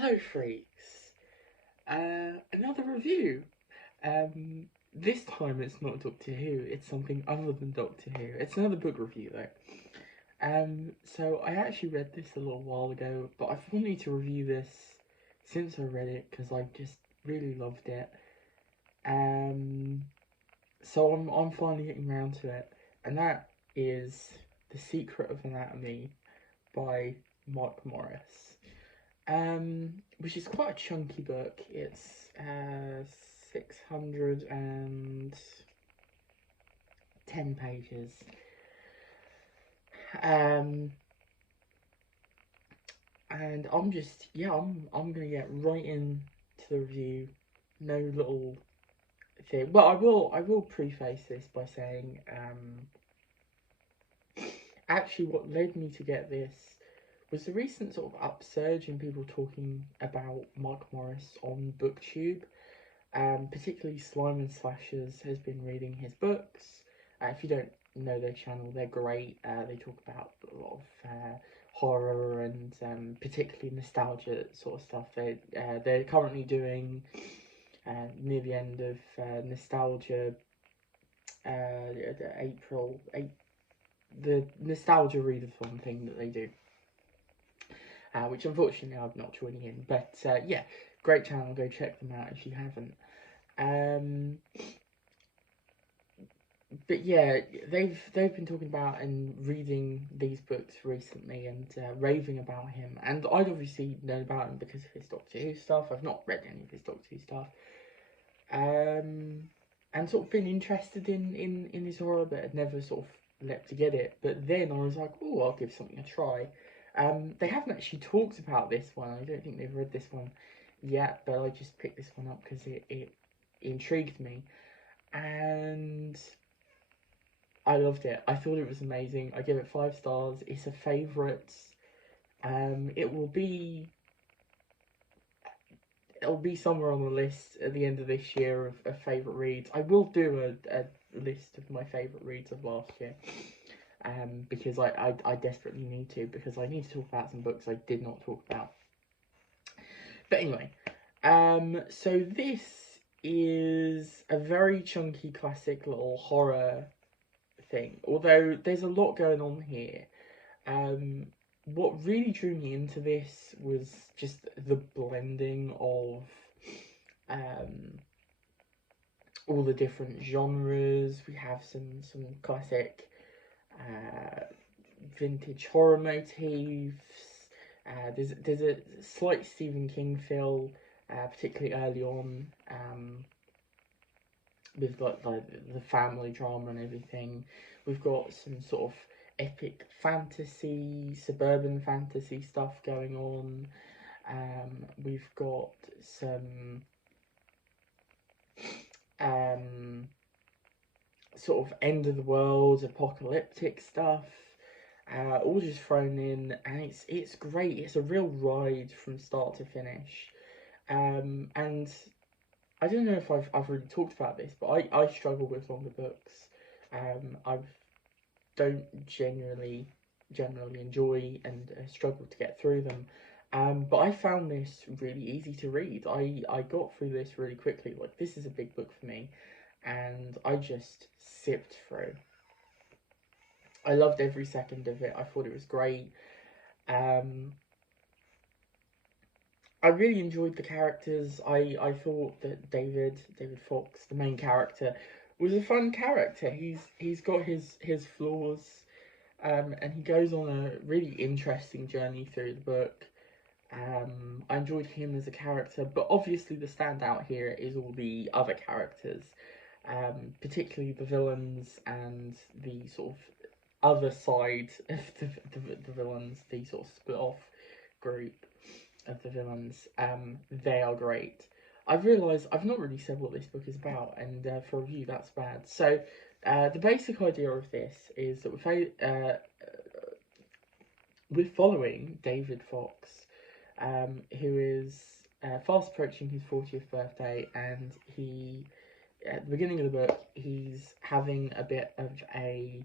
Hello, freaks. Another review. This time it's not Doctor Who. It's something other than Doctor Who. It's another book review though. So I actually read this a little while ago, but I've wanted to review this since I read it because I just really loved it. Um, so I'm finally getting around to it, and that is The Secret of Anatomy by Mark Morris. Which is quite a chunky book. It's 610 pages. Um, and I'm gonna get right into the review. No little thing. Well, I will preface this by saying, actually, what led me to get this was the recent sort of upsurge in people talking about Mark Morris on BookTube. Particularly Slime and Slashers has been reading his books. If you don't know their channel, they're great. They talk about a lot of horror and particularly nostalgia sort of stuff. They're currently doing near the end of nostalgia. The nostalgia readathon thing that they do, which unfortunately I'm not joining in. But yeah, great channel. Go check them out if you haven't. Um, but yeah, they've been talking about and reading these books recently and raving about him. And I'd obviously known about him because of his Doctor Who stuff. I've not read any of his Doctor Who stuff. And sort of been interested in his horror, but had never sort of leapt to get it. But then I was like, oh, I'll give something a try. They haven't actually talked about this one. I don't think they've read this one yet, but I just picked this one up because it intrigued me. And I loved it. I thought it was amazing. I give it 5 stars. It's a favourite. It will be it'll be somewhere on the list at the end of this year of favourite reads. I will do a list of my favourite reads of last year. Because I desperately need to, because I need to talk about some books I did not talk about. But anyway, so this is a very chunky classic little horror thing. Although there's a lot going on here. What really drew me into this was just the blending of all the different genres. We have some classic vintage horror motifs. There's a slight Stephen King feel, particularly early on, with like the family drama and everything. We've got some sort of epic fantasy, suburban fantasy stuff going on. We've got some sort of end of the world, apocalyptic stuff, all just thrown in, and it's great. It's a real ride from start to finish. And I don't know if I've really talked about this, but I struggle with longer books. I don't generally enjoy and struggle to get through them. But I found this really easy to read. I got through this really quickly. Like, this is a big book for me, and I just sipped through. I loved every second of it. I thought it was great. Um, I really enjoyed the characters. I thought that David Fox, the main character, was a fun character. He's got his flaws, and he goes on a really interesting journey through the book. I enjoyed him as a character, but obviously the standout here is all the other characters, particularly the villains and the sort of other side of the villains, the sort of split off group of the villains. They are great. I've realised I've not really said what this book is about, and for a review that's bad. So the basic idea of this is that we're following David Fox, who is fast approaching his 40th birthday, and he, at the beginning of the book, he's having a bit of a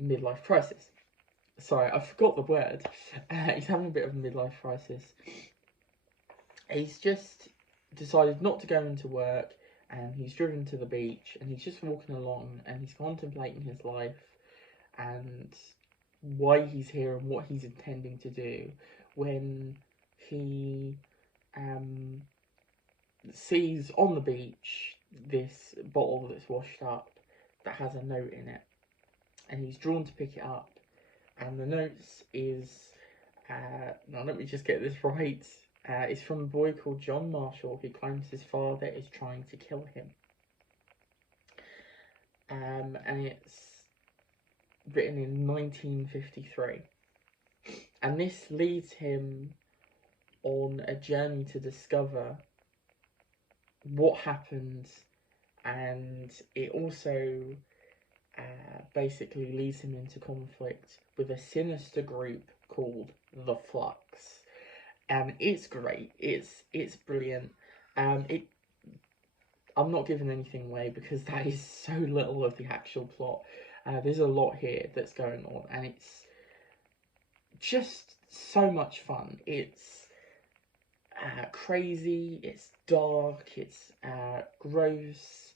midlife crisis. sorry, I forgot the word. He's having a bit of a midlife crisis. He's just decided not to go into work, and he's driven to the beach, and he's just walking along, and he's contemplating his life and why he's here and what he's intending to do, when he sees on the beach this bottle that's washed up that has a note in it, and he's drawn to pick it up, and the note is now let me just get this right. It's from a boy called John Marshall who claims his father is trying to kill him. And it's written in 1953. And this leads him on a journey to discover what happened, and it also basically leads him into conflict with a sinister group called the Flux. And it's great. It's brilliant. I'm not giving anything away because that is so little of the actual plot. There's a lot here that's going on, and it's just so much fun. It's crazy, it's dark, it's gross,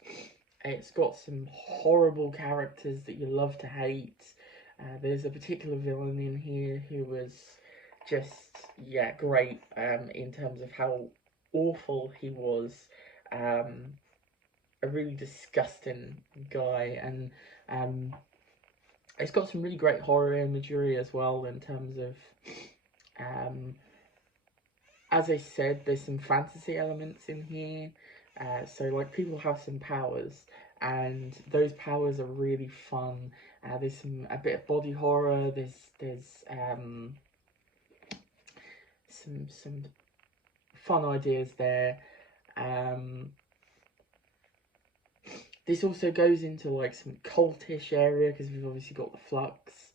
it's got some horrible characters that you love to hate. There's a particular villain in here who was just, yeah, great in terms of how awful he was. A really disgusting guy, and it's got some really great horror imagery as well in terms of as I said, there's some fantasy elements in here. So like people have some powers, and those powers are really fun. There's a bit of body horror. There's some fun ideas there. This also goes into like some cultish area because we've obviously got the Flux.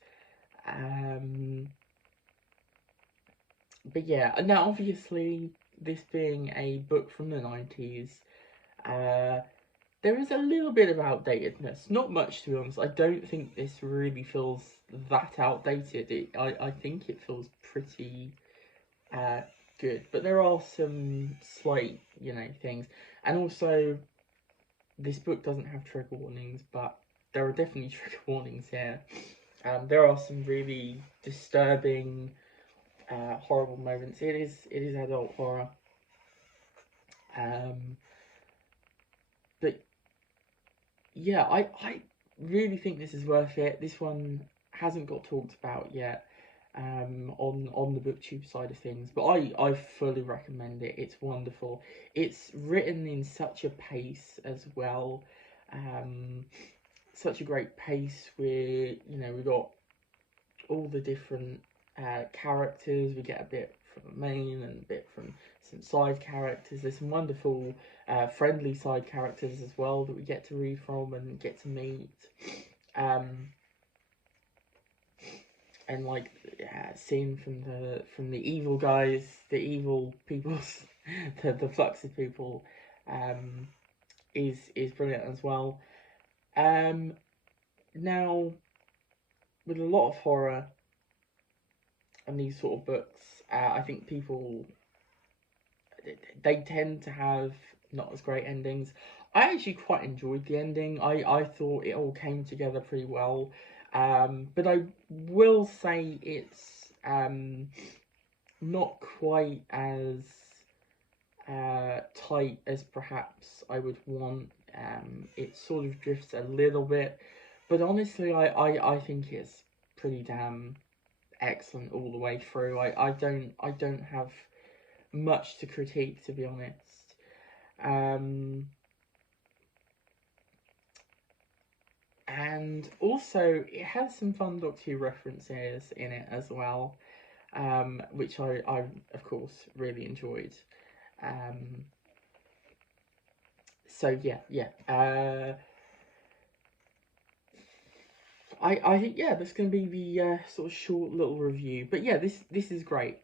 But yeah, now obviously this being a book from the 90s, there is a little bit of outdatedness. Not much, to be honest. I don't think this really feels that outdated. I think it feels pretty good. But there are some slight, things. And also, this book doesn't have trigger warnings, but there are definitely trigger warnings here. There are some really disturbing, horrible moments. It is adult horror. But yeah, I really think this is worth it. This one hasn't got talked about yet on the booktube side of things, but I fully recommend it. It's wonderful. It's written in such a pace as well, such a great pace where we've got all the different characters. We get a bit from the main and a bit from some side characters. There's some wonderful friendly side characters as well that we get to read from and get to meet. And like seeing from the evil guys, the evil peoples, the Fluxy people, is brilliant as well. Now, with a lot of horror and these sort of books, I think people they tend to have not as great endings. I actually quite enjoyed the ending. I thought it all came together pretty well. But I will say it's not quite as tight as perhaps I would want. It sort of drifts a little bit, but honestly, I think it's pretty damn excellent all the way through. I don't have much to critique, to be honest. And also, it has some fun Doctor Who references in it as well, which I of course really enjoyed. So yeah. I think that's going to be the sort of short little review. But yeah, this is great.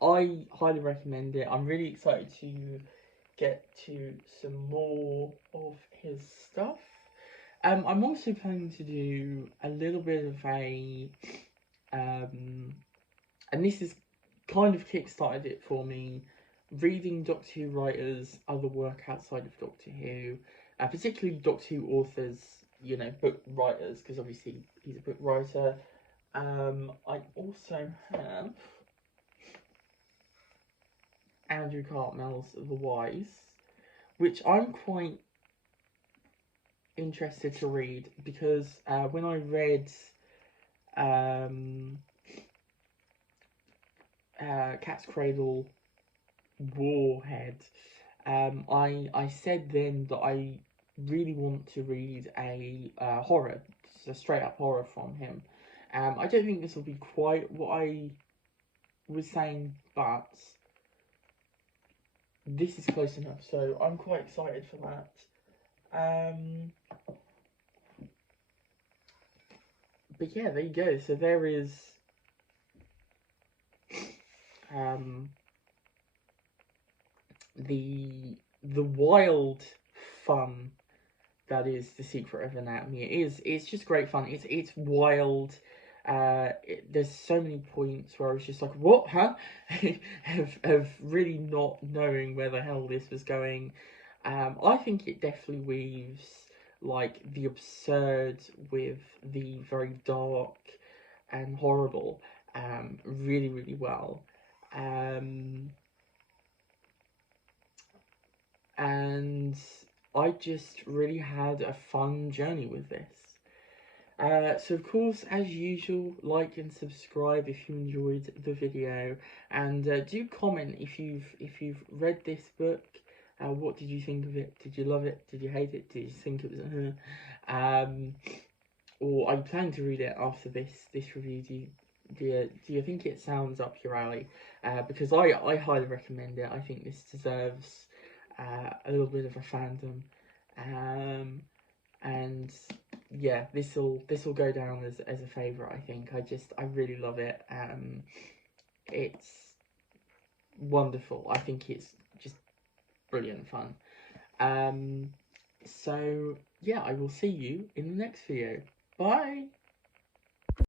I highly recommend it. I'm really excited to get to some more of his stuff. I'm also planning to do a little bit of a, and this is kind of kickstarted it for me, reading Doctor Who writers' other work outside of Doctor Who, particularly Doctor Who authors, you know, book writers, because obviously he's a book writer. I also have Andrew Cartmell's The Wise, which I'm quite interested to read because when I read Cat's Cradle Warhead, I said then that I really want to read a horror, a straight up horror from him. I don't think this will be quite what I was saying, but this is close enough, so I'm quite excited for that. But yeah, there you go. So there is the wild fun that is The Secret of Anatomy. It's just great fun. It's wild. There's so many points where I was just like, what, huh? of really not knowing where the hell this was going. I think it definitely weaves like the absurd with the very dark and horrible really, really well. And I just really had a fun journey with this. So of course, as usual, like and subscribe if you enjoyed the video, and do comment if you've read this book. What did you think of it? Did you love it? Did you hate it? Did you think it was or are you planning to read it after this review? Do you think it sounds up your alley? Because I highly recommend it. I think this deserves a little bit of a fandom. And yeah, this'll go down as a favourite. I think I really love it. It's wonderful. I think it's just brilliant fun. So yeah, I will see you in the next video. Bye.